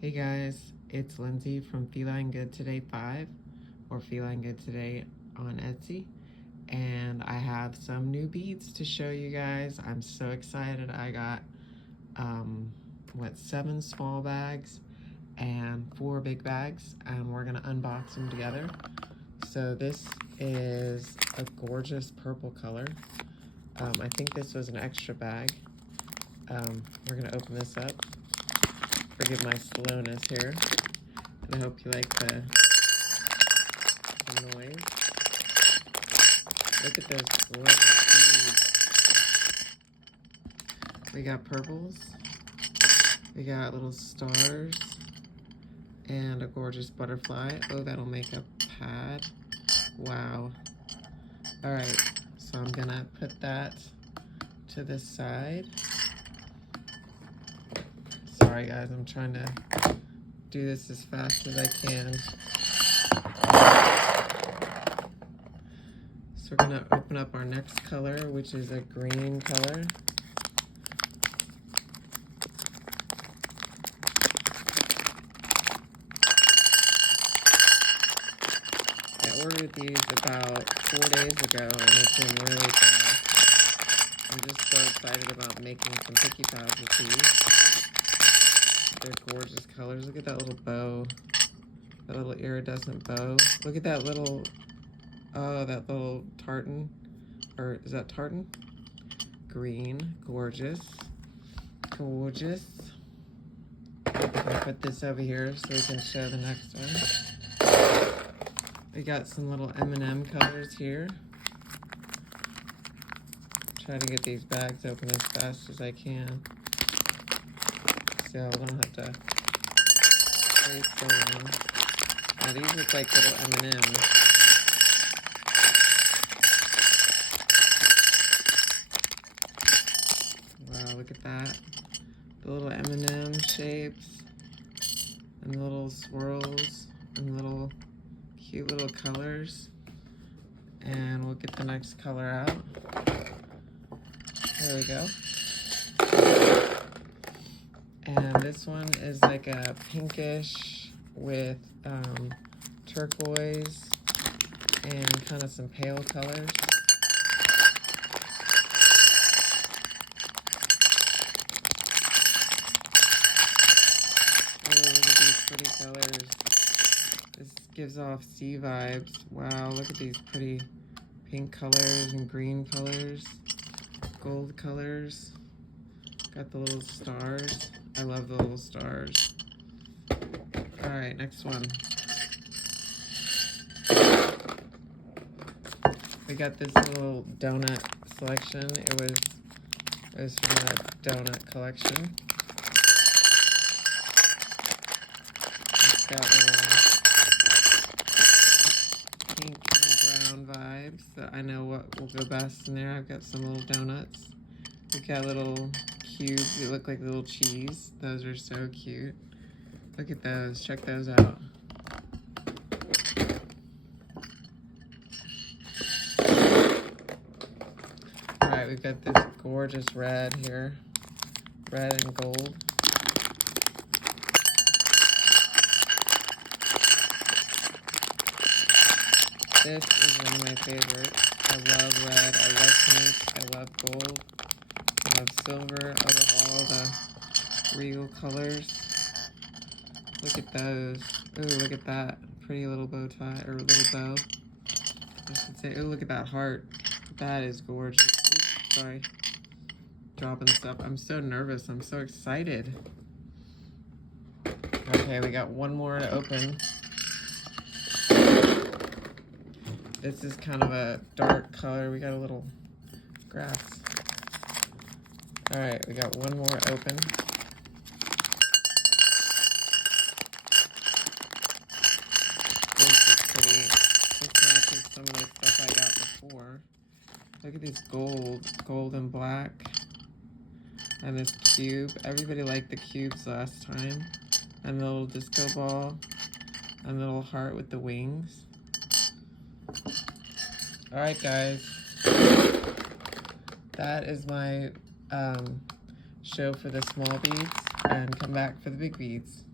Hey guys, it's Lindsay from Feline Good Today 5 or Feline Good Today on Etsy, and I have some new beads to show you guys. I'm so excited. I got 7 small bags and 4 big bags, and we're gonna unbox them together. So this is a gorgeous purple color. I think this was an extra bag. We're gonna open this up. Forgive my slowness here, and I hope you like the noise. Look at those gorgeous beads. We got purples, we got little stars, and a gorgeous butterfly. Oh, that'll make a pad. Wow. All right, so I'm gonna put that to this side. Sorry guys, I'm trying to do this as fast as I can. So we're gonna open up our next color, which is a green color. I ordered these about 4 days ago and they came really fast. I'm just so excited about making some picky pads with these. They're gorgeous colors. Look at that little bow, that little iridescent bow. Look at that little, oh, that little tartan, or is that tartan? Green, gorgeous, gorgeous. I'll put this over here so we can show the next one. We got some little M&M colors here. Try to get these bags open as fast as I can, so I don't have to wait so long. Now these look like little M&Ms. Wow, look at that. The little M&M shapes, and the little swirls, and little cute little colors. And we'll get the next color out. There we go. And this one is like a pinkish with turquoise and kind of some pale colors. Oh, look at these pretty colors. This gives off sea vibes. Wow, look at these pretty pink colors and green colors, gold colors. Got the little stars. I love the little stars. All right, next one. We got this little donut selection. It was from a donut collection. It's got little pink and brown vibes. So I know what will go best in there. I've got some little donuts. We got little cubes that look like little cheese. Those are so cute. Look at those. Check those out. Alright, we've got this gorgeous red here. Red and gold. This is one of my favorites. I love red. I love pink. I love gold. I love silver. I love all the regal colors. Look at those. Ooh, look at that pretty little bow tie, or little bow, I should say. Ooh, look at that heart. That is gorgeous. Oops, sorry. Dropping stuff. I'm so nervous. I'm so excited. Okay, we got one more to open. This is kind of a dark color. We got a little grass. All right, we got one more open. This is pretty. This matches some of the stuff I got before. Look at this gold and black. And this cube. Everybody liked the cubes last time. And the little disco ball. And the little heart with the wings. Alright guys. That is my show for the small beads. And come back for the big beads.